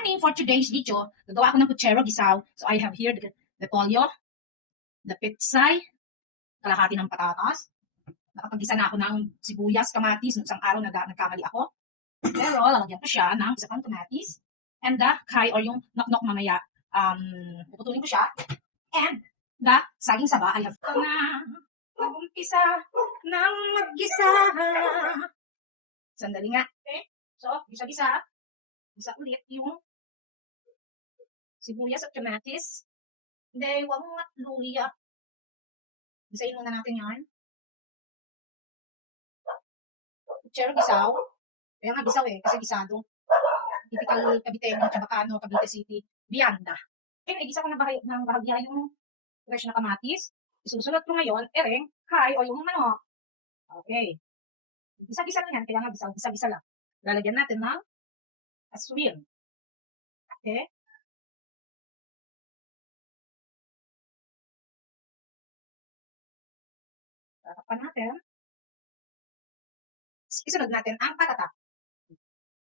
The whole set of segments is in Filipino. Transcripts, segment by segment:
morning, for today's video, gagawa ako ng puchero gisaw. So I have here the pollo, the pitsay, kalahati ng patatas. Nakapag-isa na ako ng sibuyas, kamatis, nung isang araw nagkamali ako. Pero lalagyan ko siya ng isa pang kamatis. And the kai or yung nok-nok mamaya, puputulin ko siya. And the saging saba, I have ito na mag-umpisa ng mag-gisa. Sandali nga. Okay? So, gisa-gisa. Gisa ulit yung sibuyas at kamatis. Hindi, huwag mong luya. Gisayin muna natin yan. Puchero gisaw. Kaya nga gisaw kasi gisado. Typical Caviteño, Chabacano, Cavite City, Vianda. Okay, nagisa ko ng bahagya yung fresh na kamatis. Isusunod ko ngayon, ereng, kai, o yung manok. Okay. Gisa-gisa lang yan, kaya nga gisaw, gisa-gisa lang. Lalagyan natin ng aswin. Okay. Tatakpan natin. Isunod natin ang patata.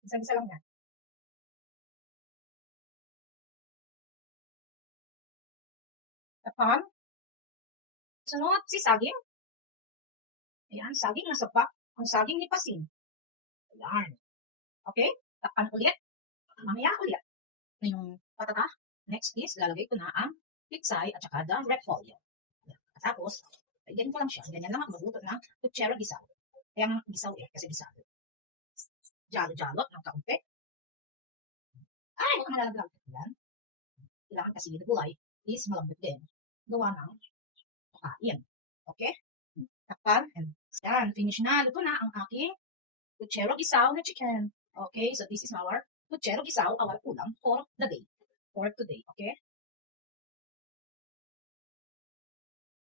Gisa-gisa lang yan. Tapan. Sunod si saging. Ayan, saging na sopa. Ang saging ni Pasin. Ayan. Okay? Tapan ulit. Mamaya ulit. Na yung patata. Next is, lalagay ko na ang pitsay at saka the repolyo. Tapos, ganyan ko lang siya. Ganyan lang ang magluto ng puchero gisaw. Kaya nga gisaw kasi gisado. Jalo-jalo ng kaunti. Ay, huwag ka malalaglag. Yan. Kailangan kasi the gulay is malambot din. Gawa ng pakain. Okay? Takpan. And yan, finish na. Luto na ang aking puchero gisaw na chicken. Okay, so this is our puchero gisaw, our ulam for the day. For today.